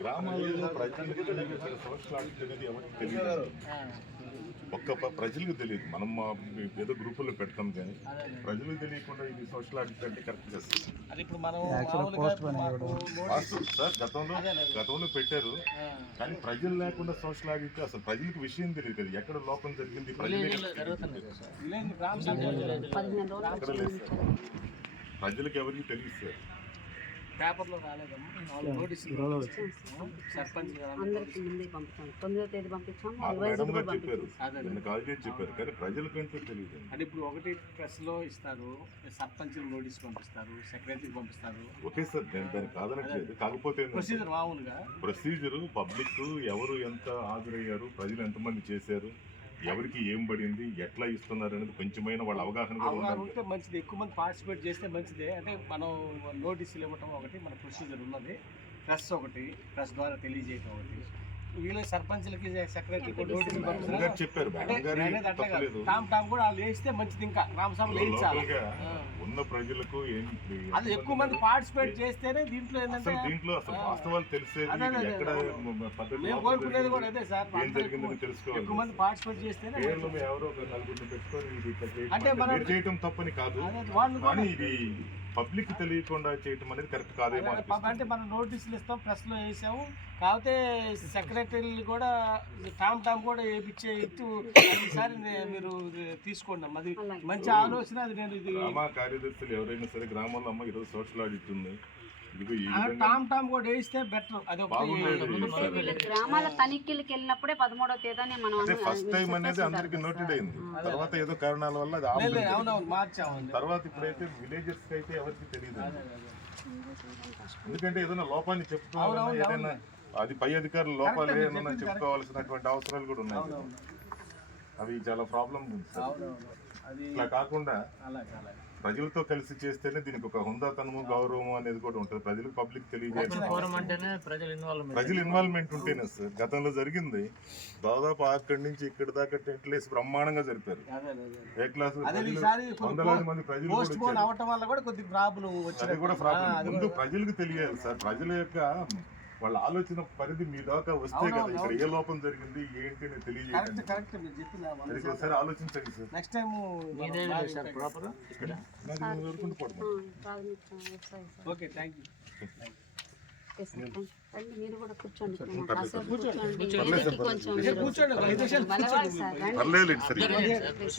గ్రామాలలో ప్రజలకు తెలియదు సోషల్ ఆడిట్ అనేది ఎవరికి తెలియదు. ఒక్క ప్రజలకు తెలియదు. మనం మా ఏదో గ్రూపుల్లో పెడతాం కానీ ప్రజలకు తెలియకుండా ఇది సోషల్ ఆడిట్ అంటే కరెక్ట్ చేస్తుంది అది ఇప్పుడు మనం మామూలుగా ఇప్పుడు మాకు వాస్తవం సార్ గతంలో గతంలో పెట్టారు. కానీ ప్రజలు లేకుండా సోషల్ ఆడిట్ అసలు ప్రజలకు విషయం తెలియదు కదా ఎక్కడ లోపం జరిగింది ప్రజలే ప్రజలకు ఎవరికి తెలియదు సార్. పేపర్లో రాలేదమ్మా. నాలుగు నోటీసులు సర్పంచ్ అందరికి ముందే తొమ్మిదో తేదీ పంపించాము చెప్పారు. నిన్న కాల్ చేసి చెప్పారు కానీ ప్రజలకంటూ తెలియదు. అంటే ఇప్పుడు ఒకటి ప్రెస్లో ఇస్తారు సర్పంచ్ నోటీస్ పంపిస్తారు సెక్రటరీకి పంపిస్తారు. ఓకే సార్ నేను దాన్ని కాదనట్లేదు. కాకపోతే ప్రొసీజర్ మామూలుగా ప్రొసీజర్ పబ్లిక్ ఎవరు ఎంత హాజరయ్యారు ప్రజలు ఎంతమంది చేశారు ఎవరికి ఏం పడింది ఎట్లా ఇస్తున్నారు అనేది కొంచెమైనా వాళ్ళ అవగాహన కూడా ఉంటే మంచిది. ఎక్కువ మంది పార్టిసిపేట్ చేస్తే మంచిదే. అంటే మనం నోటీసులు ఇవ్వటం ఒకటి మన ప్రొసీజర్ ఉన్నది. ప్రెస్ ఒకటి ప్రెస్ ద్వారా తెలియజేయటం ఒకటి. వీళ్ళ సర్పంచ్లకి పంపిస్తారు చెప్పారు టామ్ టామ్ కూడా వాళ్ళు వేస్తే మంచిది ఇంకా. రామసభలు వేయించాలి. ఉన్న ప్రజలకు ఏం అది ఎక్కువ మంది పార్టిసిపేట్ చేస్తేనే దీంట్లో ఏంటంటే దీంట్లో అసలు వాస్తవాలు తెలిసేది ఎక్కడ మేము కోరుకునేది కూడా అదే సార్. ఎక్కువ మంది పార్టిసిపేట్ చేస్తేనే ఎవరో పెట్టుకొని అంటే మనం- చేయటం తప్పని కాదు. వాళ్ళు ఇది పబ్లిక్ తెలియకుండా చేయటం అనేది కరెక్ట్ కాదేమో అంటే. మనం నోటీసులు ఇస్తాం ప్రెస్లో వేసాము కాకపోతే సెక్రటరీలు కూడా టామ్ టామ్ కూడా వేయించే ఇత్తు ఈసారి మీరు తీసుకోండి అమ్మ అది. మంచి ఆలోచన అది నేను ఇది గ్రామ కార్యదర్శులు ఎవరైనా సరే గ్రామంలో అమ్మ ఈరోజు సోషల్ ఆడిట్ ఉంది టామ్ టామ్ కూడా వేస్తే బెటర్ అది గ్రామాల తనిఖీలకు వెళ్ళినప్పుడే పదమూడో తేదీ మనం ఫస్ట్ టైం అనేది అందరికి నోటెడ్. అయింది. తర్వాత ఏదో కారణాల వల్ల అది అవునవును మార్చాము తర్వాత ఇప్పుడైతే విలేజెస్ అయితే ఎవరికి తెలియదు. ఎందుకంటే ఏదైనా లోపాన్ని అవునవును, ఏదైనా అది పై అధికారులు లోపాలు ఏమన్నా చెప్పుకోవాల్సినటువంటి అవసరాలు కూడా ఉన్నాయి. అవి చాలా ప్రాబ్లం ఉంది ఇట్లా కాకుండా ప్రజలతో కలిసి చేస్తేనే దీనికి ఒక హుందాతనము గౌరవం అనేది కూడా ఉంటుంది. ప్రజలకు పబ్లిక్ తెలియజేయాలి ప్రజల ఇన్వాల్వ్మెంట్ ప్రజల ఇన్వాల్వ్మెంట్ ఉంటేనే సార్. గతంలో జరిగింది. దాదాపు అక్కడి నుంచి ఇక్కడి దాకా టెంట్లు వేసి బ్రహ్మాండంగా జరిపారు. ఏ క్లాస్ వందలాది మంది ప్రజలు కూడా ప్రాబ్లం ముందు ప్రజలకు తెలియాలి సార్. ప్రజల యొక్క వాళ్ళ ఆలోచన పరిధి మీ దాకా వస్తే కదా ఇక్కడ ఏ లోపం జరిగింది ఏంటి అని కరెక్ట్ తెలియజేయండి. కరెక్ట్ మీరు చెప్పింది అది ఒకసారి ఆలోచించండి sir. Next time proper sir. Okay thank you. రండి, మీరు కూడా కూర్చోండి. కొంచెం